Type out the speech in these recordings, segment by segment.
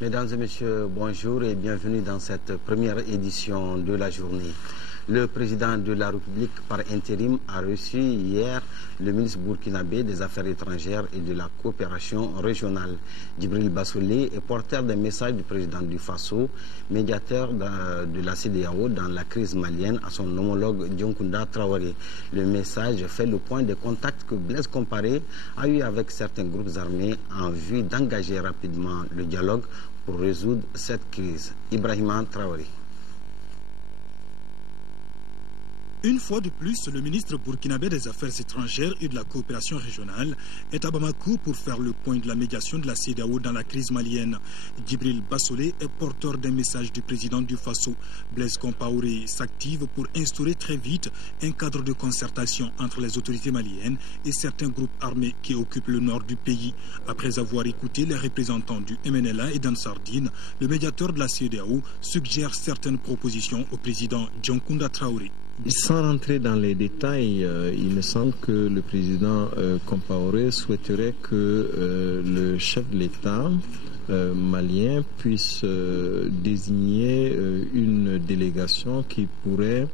Mesdames et messieurs, bonjour et bienvenue dans cette première édition de la journée. Le président de la République par intérim a reçu hier le ministre burkinabé des Affaires étrangères et de la coopération régionale. Djibril Bassolé est porteur des messages du président du Faso, médiateur de la CEDEAO dans la crise malienne à son homologue Dioncounda Traoré. Le message fait le point des contacts que Blaise Compaoré a eu avec certains groupes armés en vue d'engager rapidement le dialogue pour résoudre cette crise. Ibrahima Traoré. Une fois de plus, le ministre burkinabé des Affaires étrangères et de la coopération régionale est à Bamako pour faire le point de la médiation de la CEDEAO dans la crise malienne. Djibril Bassolé est porteur d'un message du président du Faso. Blaise Compaoré s'active pour instaurer très vite un cadre de concertation entre les autorités maliennes et certains groupes armés qui occupent le nord du pays. Après avoir écouté les représentants du MNLA et d'Ansardine, le médiateur de la CEDEAO suggère certaines propositions au président Dioncounda Traoré. Sans rentrer dans les détails, il me semble que le président Compaoré souhaiterait que le chef de l'État malien puisse désigner une délégation qui pourrait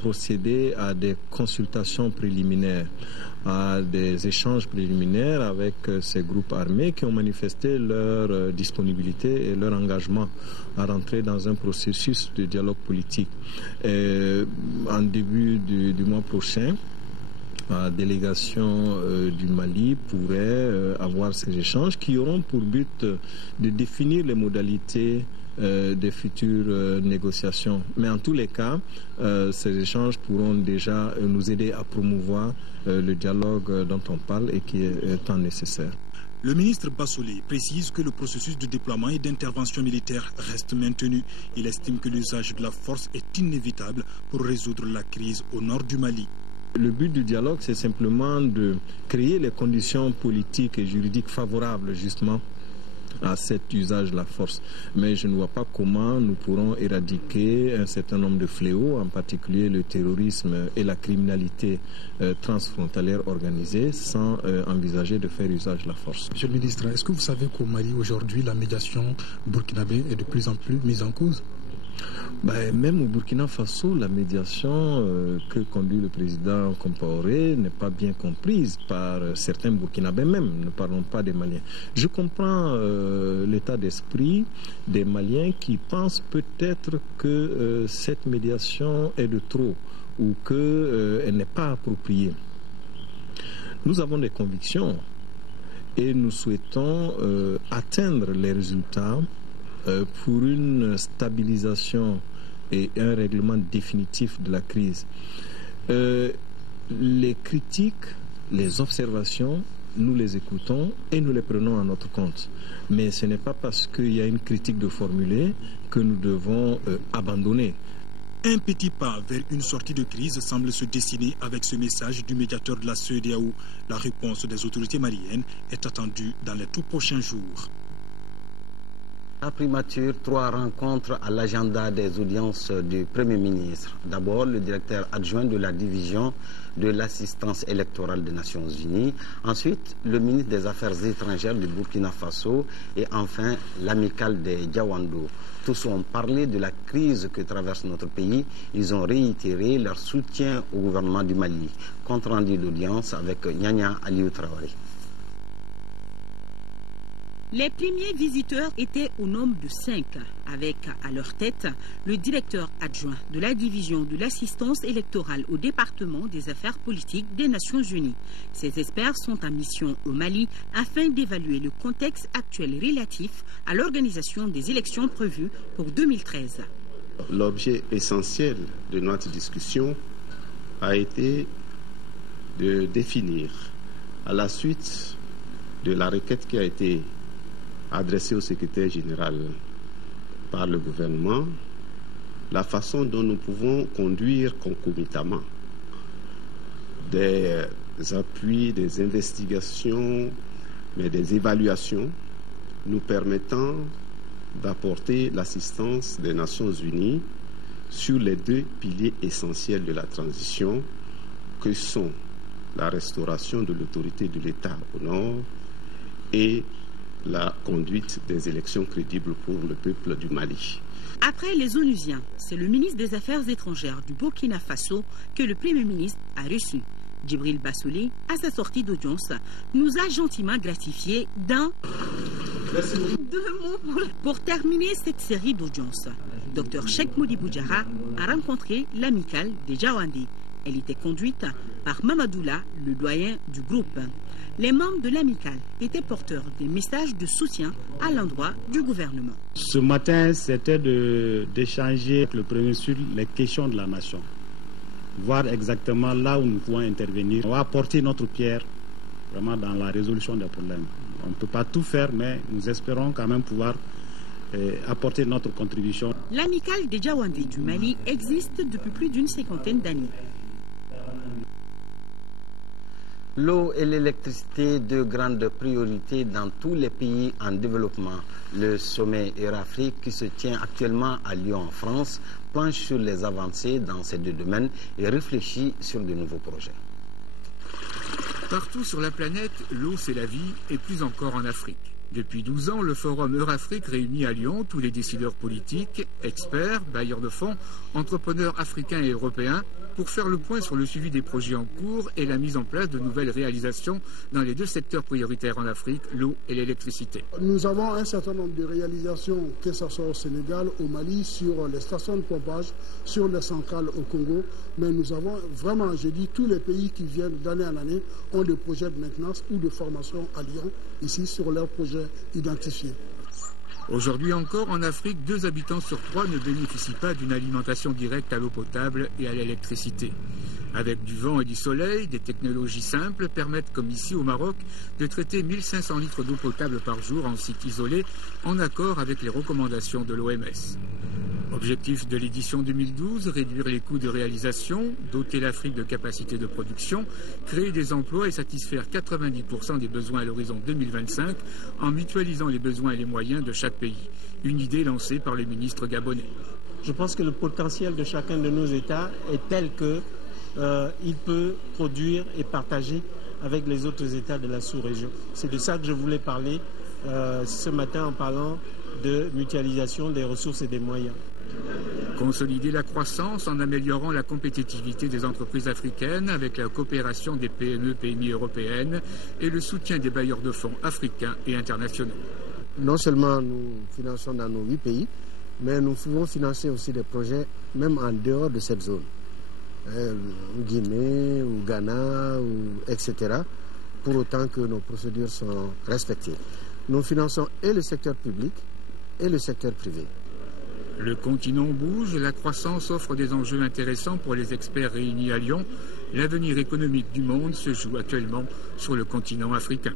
procéder à des consultations préliminaires, à des échanges préliminaires avec ces groupes armés qui ont manifesté leur disponibilité et leur engagement à rentrer dans un processus de dialogue politique. En début du mois prochain, la délégation du Mali pourrait avoir ces échanges qui auront pour but de définir les modalités des futures négociations. Mais en tous les cas, ces échanges pourront déjà nous aider à promouvoir le dialogue dont on parle et qui est tant nécessaire. Le ministre Bassolé précise que le processus de déploiement et d'intervention militaire reste maintenu. Il estime que l'usage de la force est inévitable pour résoudre la crise au nord du Mali. Le but du dialogue, c'est simplement de créer les conditions politiques et juridiques favorables justement à cet usage de la force. Mais je ne vois pas comment nous pourrons éradiquer un certain nombre de fléaux, en particulier le terrorisme et la criminalité transfrontalière organisée, sans envisager de faire usage de la force. Monsieur le ministre, est-ce que vous savez qu'au Mali, aujourd'hui, la médiation burkinabé est de plus en plus mise en cause ? Même au Burkina Faso, la médiation que conduit le président Compaoré n'est pas bien comprise par certains Burkinabés même, ne parlons pas des Maliens. Je comprends l'état d'esprit des Maliens qui pensent peut-être que cette médiation est de trop ou qu'elle n'est pas appropriée. Nous avons des convictions et nous souhaitons atteindre les résultats pour une stabilisation et un règlement définitif de la crise. Les critiques, les observations, nous les écoutons et nous les prenons à notre compte. Mais ce n'est pas parce qu'il y a une critique de formuler que nous devons abandonner. Un petit pas vers une sortie de crise semble se dessiner avec ce message du médiateur de la CEDEAO. La réponse des autorités maliennes est attendue dans les tout prochains jours. À primature, 3 rencontres à l'agenda des audiences du Premier ministre. D'abord, le directeur adjoint de la division de l'assistance électorale des Nations Unies. Ensuite, le ministre des Affaires étrangères du Burkina Faso. Et enfin, l'amicale des Diawando. Tous ont parlé de la crise que traverse notre pays. Ils ont réitéré leur soutien au gouvernement du Mali. Compte rendu d'audience avec Nyanya Aliou Traoré. Les premiers visiteurs étaient au nombre de 5, avec à leur tête le directeur adjoint de la division de l'assistance électorale au département des affaires politiques des Nations Unies. Ces experts sont en mission au Mali afin d'évaluer le contexte actuel relatif à l'organisation des élections prévues pour 2013. L'objet essentiel de notre discussion a été de définir, à la suite de la requête qui a été adressé au secrétaire général par le gouvernement, la façon dont nous pouvons conduire concomitamment des appuis, des investigations, mais des évaluations nous permettant d'apporter l'assistance des Nations Unies sur les 2 piliers essentiels de la transition que sont la restauration de l'autorité de l'État au nord et la conduite des élections crédibles pour le peuple du Mali. Après les Onusiens, c'est le ministre des Affaires étrangères du Burkina Faso que le Premier ministre a reçu. Djibril Bassolé, à sa sortie d'audience, nous a gentiment gratifiés d'un... 2 mots pour terminer cette série d'audiences. Dr Cheikh Modi Boudjara a rencontré l'amicale des Djawandé. Elle était conduite par Mamadoula, le doyen du groupe. Les membres de l'amicale étaient porteurs des messages de soutien à l'endroit du gouvernement. Ce matin, c'était d'échanger avec le Premier sur les questions de la nation. Voir exactement là où nous pouvons intervenir. On va apporter notre pierre vraiment dans la résolution des problèmes. On ne peut pas tout faire, mais nous espérons quand même pouvoir apporter notre contribution. L'amicale des Djawandé du Mali existe depuis plus d'une 50aine d'années. L'eau et l'électricité de grande priorité dans tous les pays en développement. Le sommet Eurafrique qui se tient actuellement à Lyon en France planche sur les avancées dans ces 2 domaines et réfléchit sur de nouveaux projets. Partout sur la planète, l'eau c'est la vie et plus encore en Afrique. Depuis 12 ans, le Forum Eurafrique réunit à Lyon tous les décideurs politiques, experts, bailleurs de fonds, entrepreneurs africains et européens pour faire le point sur le suivi des projets en cours et la mise en place de nouvelles réalisations dans les 2 secteurs prioritaires en Afrique, l'eau et l'électricité. Nous avons un certain nombre de réalisations, que ce soit au Sénégal, au Mali, sur les stations de pompage, sur les centrales au Congo, mais nous avons vraiment, je dis, tous les pays qui viennent d'année en année ont des projets de maintenance ou de formation à Lyon, ici sur leurs projets identifiés. Aujourd'hui encore, en Afrique, 2 habitants sur 3 ne bénéficient pas d'une alimentation directe à l'eau potable et à l'électricité. Avec du vent et du soleil, des technologies simples permettent, comme ici au Maroc, de traiter 1500 litres d'eau potable par jour en site isolé, en accord avec les recommandations de l'OMS. Objectif de l'édition 2012, réduire les coûts de réalisation, doter l'Afrique de capacités de production, créer des emplois et satisfaire 90% des besoins à l'horizon 2025 en mutualisant les besoins et les moyens de chaque pays. Une idée lancée par le ministre gabonais. Je pense que le potentiel de chacun de nos États est tel qu'il peut produire et partager avec les autres États de la sous-région. C'est de ça que je voulais parler ce matin en parlant de mutualisation des ressources et des moyens. Consolider la croissance en améliorant la compétitivité des entreprises africaines avec la coopération des PME-PMI européennes et le soutien des bailleurs de fonds africains et internationaux. Non seulement nous finançons dans nos 8 pays, mais nous pouvons financer aussi des projets même en dehors de cette zone. Guinée, ou Ghana, etc. Pour autant que nos procédures sont respectées. Nous finançons et le secteur public et le secteur privé. Le continent bouge, la croissance offre des enjeux intéressants pour les experts réunis à Lyon. L'avenir économique du monde se joue actuellement sur le continent africain.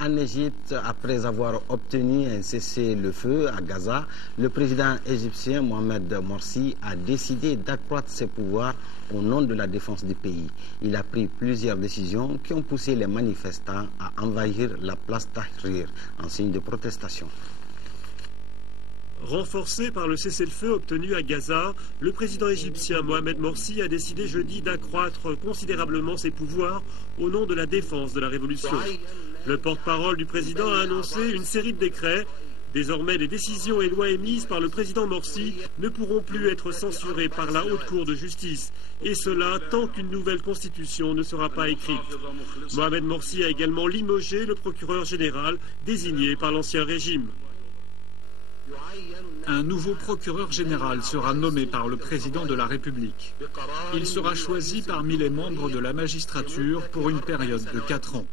En Égypte, après avoir obtenu un cessez-le-feu à Gaza, le président égyptien Mohamed Morsi a décidé d'accroître ses pouvoirs au nom de la défense du pays. Il a pris plusieurs décisions qui ont poussé les manifestants à envahir la place Tahrir en signe de protestation. Renforcé par le cessez-le-feu obtenu à Gaza, le président égyptien Mohamed Morsi a décidé jeudi d'accroître considérablement ses pouvoirs au nom de la défense de la révolution. Le porte-parole du président a annoncé une série de décrets. Désormais, les décisions et lois émises par le président Morsi ne pourront plus être censurées par la Haute Cour de justice. Et cela tant qu'une nouvelle constitution ne sera pas écrite. Mohamed Morsi a également limogé le procureur général désigné par l'ancien régime. Un nouveau procureur général sera nommé par le président de la République. Il sera choisi parmi les membres de la magistrature pour une période de 4 ans.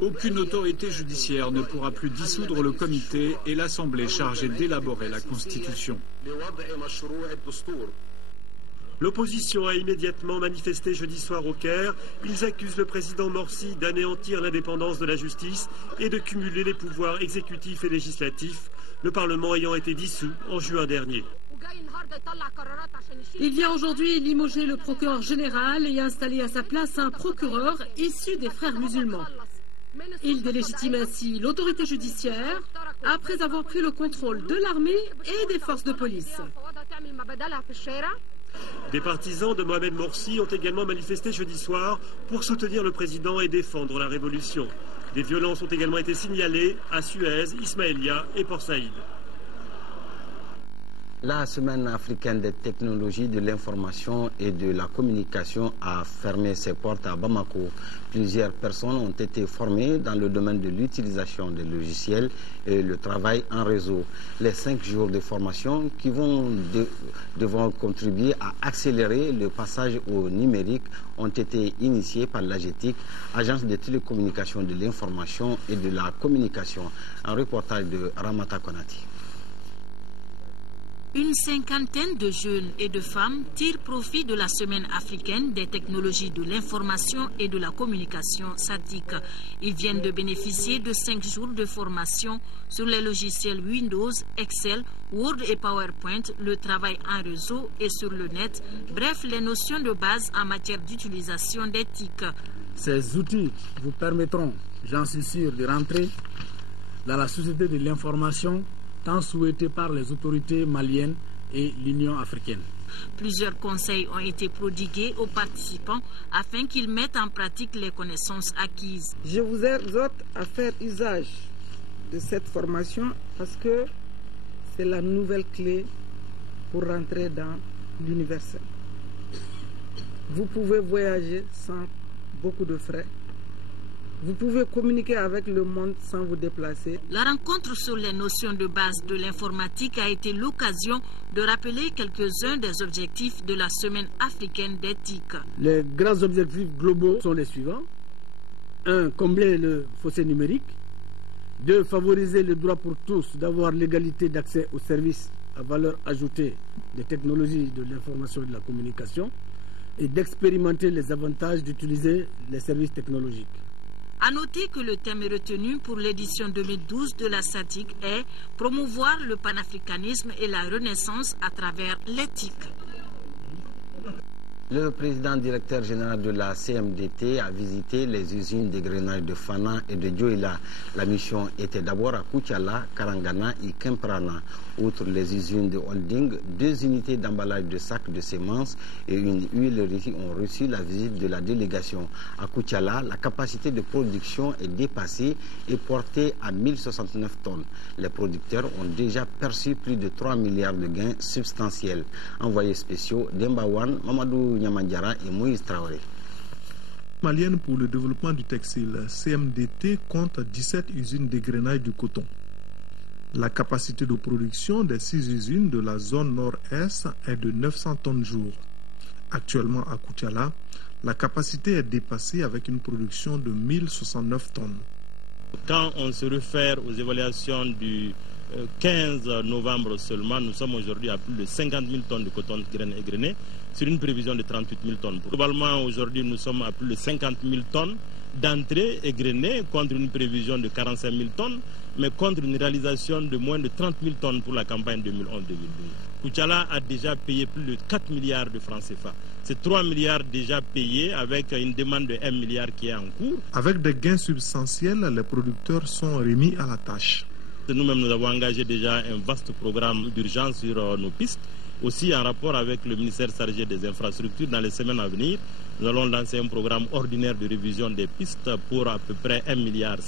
Aucune autorité judiciaire ne pourra plus dissoudre le comité et l'Assemblée chargée d'élaborer la Constitution. L'opposition a immédiatement manifesté jeudi soir au Caire. Ils accusent le président Morsi d'anéantir l'indépendance de la justice et de cumuler les pouvoirs exécutifs et législatifs, le Parlement ayant été dissous en juin dernier. Il vient aujourd'hui limoger le procureur général et installer à sa place un procureur issu des frères musulmans. Il délégitime ainsi l'autorité judiciaire après avoir pris le contrôle de l'armée et des forces de police. Des partisans de Mohamed Morsi ont également manifesté jeudi soir pour soutenir le président et défendre la révolution. Des violences ont également été signalées à Suez, Ismaïlia et Port Saïd. La semaine africaine des technologies de l'information et de la communication a fermé ses portes à Bamako. Plusieurs personnes ont été formées dans le domaine de l'utilisation des logiciels et le travail en réseau. Les 5 jours de formation qui devront contribuer à accélérer le passage au numérique ont été initiés par l'AGETIC, Agence de télécommunication de l'information et de la communication. Un reportage de Ramata Konati. Une cinquantaine de jeunes et de femmes tirent profit de la semaine africaine des technologies de l'information et de la communication SATIC. Ils viennent de bénéficier de 5 jours de formation sur les logiciels Windows, Excel, Word et PowerPoint, le travail en réseau et sur le net, bref, les notions de base en matière d'utilisation des TIC. Ces outils vous permettront, j'en suis sûr, de rentrer dans la société de l'information tant souhaité par les autorités maliennes et l'Union africaine. Plusieurs conseils ont été prodigués aux participants afin qu'ils mettent en pratique les connaissances acquises. Je vous exhorte à faire usage de cette formation parce que c'est la nouvelle clé pour rentrer dans l'universel. Vous pouvez voyager sans beaucoup de frais. Vous pouvez communiquer avec le monde sans vous déplacer. La rencontre sur les notions de base de l'informatique a été l'occasion de rappeler quelques-uns des objectifs de la semaine africaine des TIC. Les grands objectifs globaux sont les suivants. 1. Combler le fossé numérique. 2. Favoriser le droit pour tous d'avoir l'égalité d'accès aux services à valeur ajoutée des technologies de l'information et de la communication et d'expérimenter les avantages d'utiliser les services technologiques. À noter que le thème retenu pour l'édition 2012 de la SATIC est « Promouvoir le panafricanisme et la renaissance à travers l'éthique ». Le président directeur général de la CMDT a visité les usines d'égrenage de Fana et de Dioïla. La mission était d'abord à Koutiala, Karangana et Kemprana. Outre les usines de holding, 2 unités d'emballage de sacs de semences et une huilerie ont reçu la visite de la délégation. À Koutiala, la capacité de production est dépassée et portée à 1069 tonnes. Les producteurs ont déjà perçu plus de 3 milliards de gains substantiels. Envoyés spéciaux d'Embawan, Mamadou Nyamandjara et Moïse Traoré. Malienne pour le développement du textile, CMDT compte 17 usines d'égrenage du coton. La capacité de production des 6 usines de la zone nord-est est de 900 tonnes jour. Actuellement à Koutiala, la capacité est dépassée avec une production de 1069 tonnes. Quand on se réfère aux évaluations du 15 novembre seulement, nous sommes aujourd'hui à plus de 50 000 tonnes de coton égrené sur une prévision de 38 000 tonnes. Globalement, aujourd'hui, nous sommes à plus de 50 000 tonnes d'entrée égrenées contre une prévision de 45 000 tonnes, mais contre une réalisation de moins de 30 000 tonnes pour la campagne 2011-2012. Koutiala a déjà payé plus de 4 milliards de francs CFA. C'est 3 milliards déjà payés avec une demande de 1 milliard qui est en cours. Avec des gains substantiels, les producteurs sont remis à la tâche. Nous-mêmes, nous avons engagé déjà un vaste programme d'urgence sur nos pistes. Aussi, en rapport avec le ministère chargé des infrastructures, dans les semaines à venir, nous allons lancer un programme ordinaire de révision des pistes pour à peu près 1,5 milliard.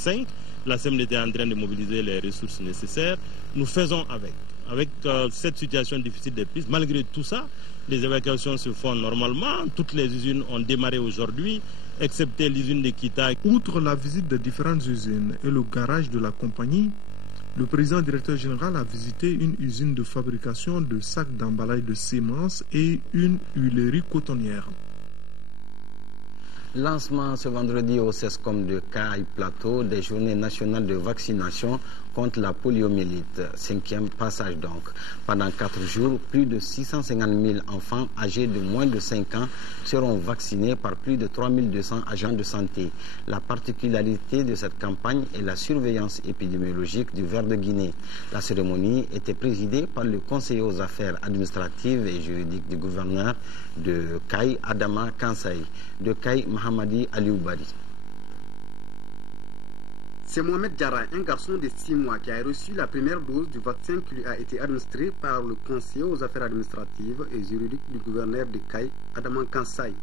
La CMDT est en train de mobiliser les ressources nécessaires. Nous faisons avec cette situation difficile des pistes. Malgré tout ça, les évacuations se font normalement. Toutes les usines ont démarré aujourd'hui, excepté l'usine de Kita. Outre la visite des différentes usines et le garage de la compagnie, le président directeur général a visité une usine de fabrication de sacs d'emballage de semences et une huilerie cotonnière. Lancement ce vendredi au CESCOM de Caille Plateau des journées nationales de vaccination contre la poliomyélite. 5e passage donc. Pendant 4 jours, plus de 650 000 enfants âgés de moins de 5 ans seront vaccinés par plus de 3200 agents de santé. La particularité de cette campagne est la surveillance épidémiologique du ver de Guinée. La cérémonie était présidée par le conseiller aux affaires administratives et juridiques du gouverneur de Caille, Adama Kansaï, de Caille, Mahamadi Alioubari. C'est Mohamed Diarra, un garçon de 6 mois qui a reçu la première dose du vaccin qui lui a été administré par le conseiller aux affaires administratives et juridiques du gouverneur de Caille, Adama Kansaï.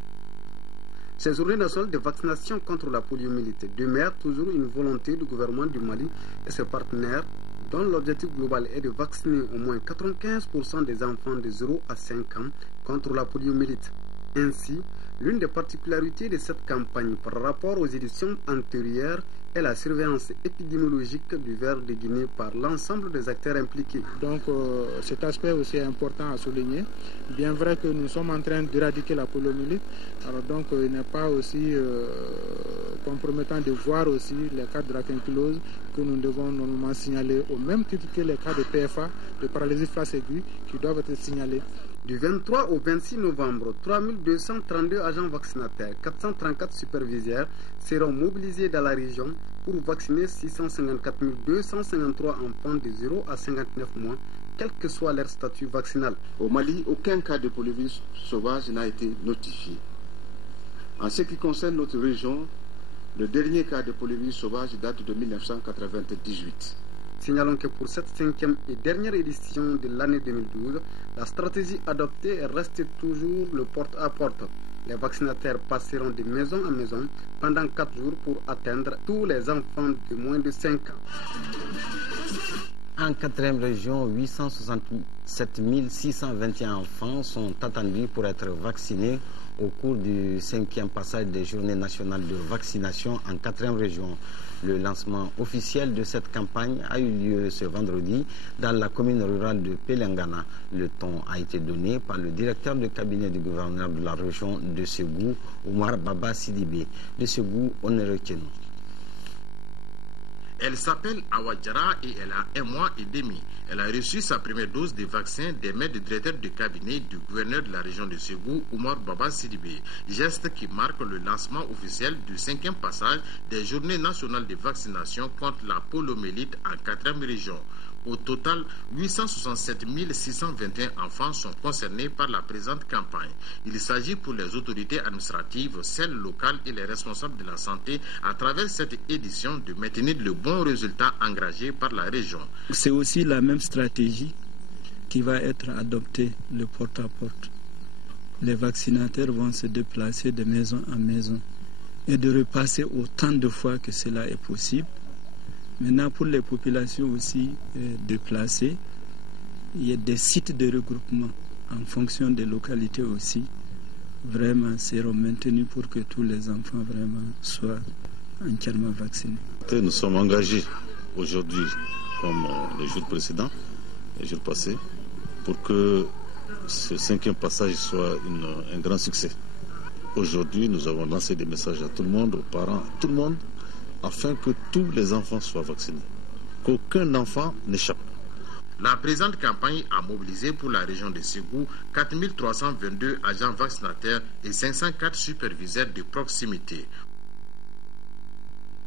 Ces journées nationales de vaccination contre la poliomyélite demeurent toujours une volonté du gouvernement du Mali et ses partenaires, dont l'objectif global est de vacciner au moins 95% des enfants de 0 à 5 ans contre la poliomyélite. Ainsi, l'une des particularités de cette campagne par rapport aux éditions antérieures est la surveillance épidémiologique du ver de Guinée par l'ensemble des acteurs impliqués. Donc cet aspect aussi est important à souligner. Bien vrai que nous sommes en train d'éradiquer la poliomyélite, alors donc il n'est pas aussi compromettant de voir aussi les cas de dracunculose que nous devons normalement signaler au même titre que les cas de PFA, de paralysie face aiguë, qui doivent être signalés. Du 23 au 26 novembre, 3232 agents vaccinataires, 434 superviseurs seront mobilisés dans la région pour vacciner 654 253 enfants de 0 à 59 mois, quel que soit leur statut vaccinal. Au Mali, aucun cas de poliovirus sauvage n'a été notifié. En ce qui concerne notre région, le dernier cas de poliovirus sauvage date de 1998. Signalons que pour cette 5e et dernière édition de l'année 2012, la stratégie adoptée reste toujours le porte-à-porte. Les vaccinataires passeront de maison en maison pendant 4 jours pour atteindre tous les enfants de moins de 5 ans. En 4e région, 867 621 enfants sont attendus pour être vaccinés au cours du 5e passage des journées nationales de vaccination en 4e région. Le lancement officiel de cette campagne a eu lieu ce vendredi dans la commune rurale de Pelengana. Le ton a été donné par le directeur de cabinet du gouverneur de la région de Ségou, Oumar Baba Sidibé. De Ségou, on est retenu. Elle s'appelle Awadjara et elle a 1 mois et demi. Elle a reçu sa première dose de vaccin des mains du directeur de cabinet du gouverneur de la région de Ségou, Oumar Baba Sidibé. Geste qui marque le lancement officiel du 5e passage des journées nationales de vaccination contre la poliomyélite en 4e région. Au total, 867 621 enfants sont concernés par la présente campagne. Il s'agit pour les autorités administratives, celles locales et les responsables de la santé à travers cette édition de maintenir le bon résultat engagé par la région. C'est aussi la même stratégie qui va être adoptée, le porte-à-porte. Les vaccinateurs vont se déplacer de maison en maison et de repasser autant de fois que cela est possible. Maintenant, pour les populations aussi déplacées, il y a des sites de regroupement en fonction des localités aussi. Vraiment, seront maintenus pour que tous les enfants vraiment soient entièrement vaccinés. Nous sommes engagés aujourd'hui, comme les jours précédents, les jours passés, pour que ce 5e passage soit un grand succès. Aujourd'hui, nous avons lancé des messages à tout le monde, aux parents, à tout le monde, afin que tous les enfants soient vaccinés, qu'aucun enfant n'échappe. La présente campagne a mobilisé pour la région de Ségou 4 322 agents vaccinateurs et 504 superviseurs de proximité.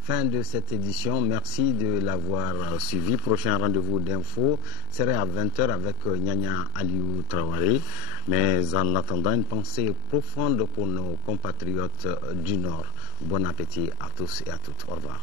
Fin de cette édition, merci de l'avoir suivi. Prochain rendez-vous d'info serait à 20h avec Nyanya Aliou Traoré. Mais en attendant, une pensée profonde pour nos compatriotes du Nord. Bon appétit à tous et à toutes. Au revoir.